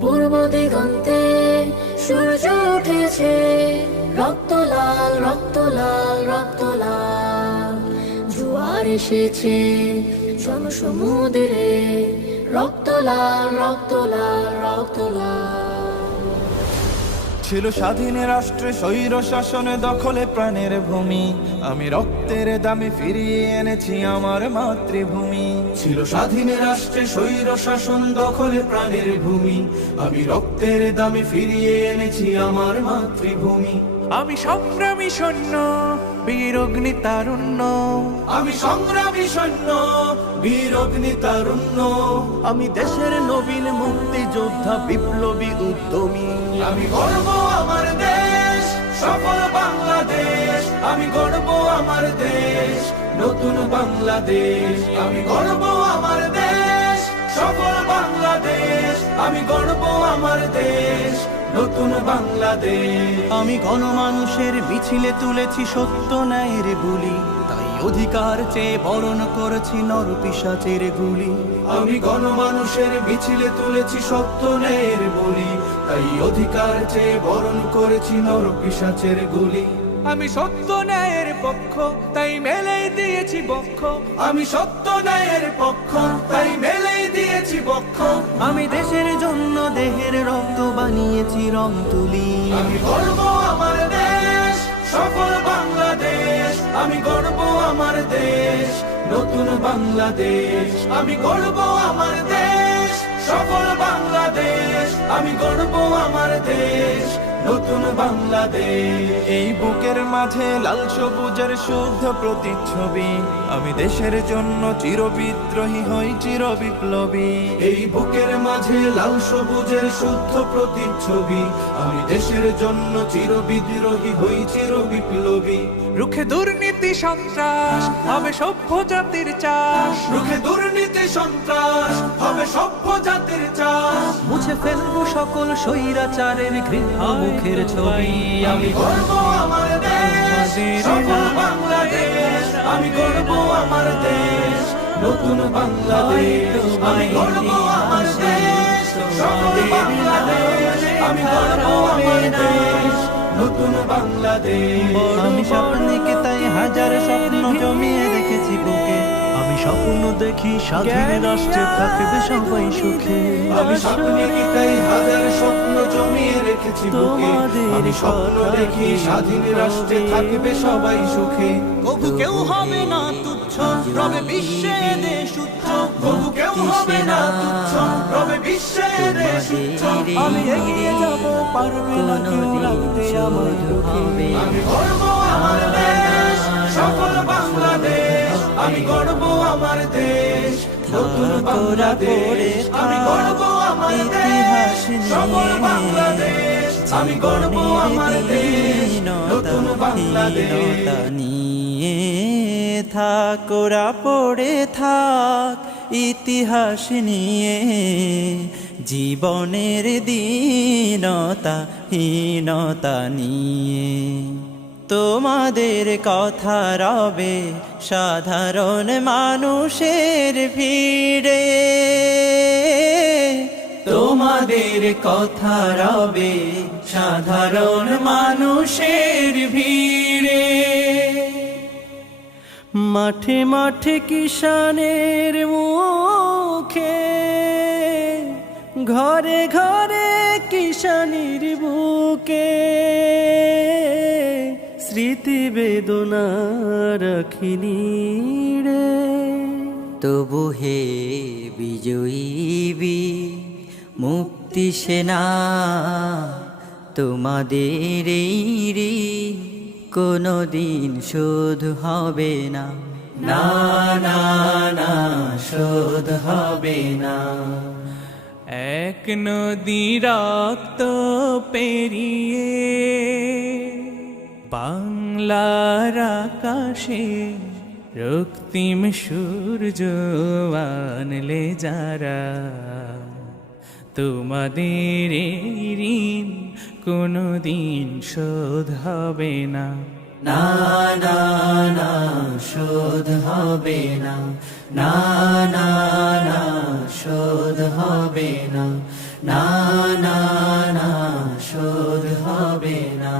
পূর্ব দিগন্তে সূর্য উঠেছে, রক্ত লাল রক্ত লাল রক্ত লাল। জোয়ার এসেছে জনসমুদ্রে, রক্ত লাল রক্ত লাল রক্ত লাল। ছিল স্বাধীন রাষ্ট্রে স্বৈর শাসনে দখলে প্রাণের ভূমি, আমি রক্তের দামে ফিরিয়ে এনেছি আমার মাতৃভূমি। ছিল স্বাধীন রাষ্ট্রে স্বৈর শাসন দখলে প্রাণের ভূমি, আমি রক্তের দামে ফিরিয়ে এনেছি আমার মাতৃভূমি। আমি সংগ্রামী সৈন্য, বীর অগ্নি তারুণ্য। আমি সংগ্রামী সৈন্য, বীর অগ্নি তারুণ্য। আমি দেশের নবীন মুক্তিযোদ্ধা, বিপ্লবী উদ্যমী। আমি গর্ব আমার দেশ, সফল বাংলাদেশ। আমি গর্ব আমার দেশ, নতুন বাংলাদেশ। আমি গর্ব আমার দেশ, সফল বাংলাদেশ। আমি গর্ব আমার দেশ, নতুন বাংলাদেশ। আমি গণমানুষের মিছিলে তুলেছি সত্য ন্যায়ের বুলি, তাই অধিকার চেয়ে বরণ করেছি নর পিশাচের গুলি। আমি গণমানুষের মিছিলে তুলেছি সত্য ন্যায়ের বলি, তাই অধিকার চেয়ে বরণ করেছি নর পিশাচের গুলি। আমি সত্য ন্যায়ের পক্ষ, তাই মেলেই দিয়েছি বক্ষ। আমি সত্য ন্যায়ের পক্ষ, তাই মেলেই দিয়েছি বক্ষ। আমি দেশের জন্য দেহের রক্ত বানিয়েছি রং তুলি। আমি গর্ব আমার দেশ, সফল বাংলাদেশ। আমি গর্ব আমার দেশ, নতুন বাংলাদেশ। আমি গর্ব আমার দেশ, সফল বাংলাদেশ। আমি গর্ব আমার দেশ, নতুন বাংলাদেশ। এই বুকের মাঝে লাল সবুজের শুদ্ধ প্রতিচ্ছবি, আমি দেশের জন্য চির বিদ্রোহী হই চির বিপ্লবী। এই বুকের মাঝে লাল সবুজের শুদ্ধ প্রতিচ্ছবি, আমি দেশের জন্য চির বিদ্রোহী হই চির বিপ্লবী। রুখে দুর্নীতি সন্ত্রাস হবে সভ্য জাতির চাষ। রুখে দুর্নীতি সন্ত্রাস হবে সভ্য জাতির চাষ। মুছে ফেলবো সকল স্বৈরাচারের ঘৃণা মুখের ছবি। আমি গর্ব আমার দেশ, সফল বাংলাদেশ। আমি গর্ব আমার দেশ, নতুন বাংলাদেশ। আমি গর্ব আমার দেশ, সফল বাংলাদেশ। আমি গর্ব আমার দেশ, নতুন বাংলাদেশ। আমি স্বপ্নকে তাই হাজার স্বপ্ন জমিয়ে রেখেছি বুকে। আমি স্বপ্ন দেখি স্বাধীন রাষ্ট্রে থাকবে সবাই সুখে। আমি স্বপ্নে তাই হাজার স্বপ্ন জমিয়ে রেখেছি বুকে। আমি স্বপ্ন দেখি স্বাধীন রাষ্ট্রে থাকবে সবাই সুখে। কবু কেউ হবে না তুচ্ছ, রবে বিশ্বে দেশ উচ্চ। কবু কেউ হবে না তুচ্ছ, রবে বিশ্বে দেশ উচ্চ। আমি এগিয়ে যাব, পারবে না কেউ রাখতে আমার রুখে। আমি গর্ব আমার দেশ, সফল বাংলাদেশ। আমি গর্ব আমার দেশ, নতুন বাংলাদেশ। আমি গর্ব আমার দেশ, সফল বাংলাদেশ। আমি গর্ব আমার দেশ, নতুন বাংলাদেশ। নিয়ে থাকরা পড়ে থাক ইতিহাস নিয়ে, জীবনের দীনতা হীনতা নিয়ে। তোমাদের কথা রবে সাধারণ মানুষের ভিড়ে, তোমাদের কথা রবে সাধারণ মানুষের ভিড়ে। মাঠে মাঠে কিষানের মুখে, ঘরে ঘরে কিষানির বুকে, স্মৃতি বেদনা রাখিনি রে। তবু হে বিজয়ী বীর মুক্তি সেনা, তোমাদের এই ঋণ কোনদিন শোধ হবে না। না না না, শোধ হবে না। এক নদী রক্ত পেরিয়ে বাংলার আকাশে রক্তিম সূর্য আনলে যারা, তোমাদের এই ঋণ কোনদিন শোধ হবে না। না না না, শোধ হবে না। না না না, শোধ হবে না। না না না শোধ হবে না।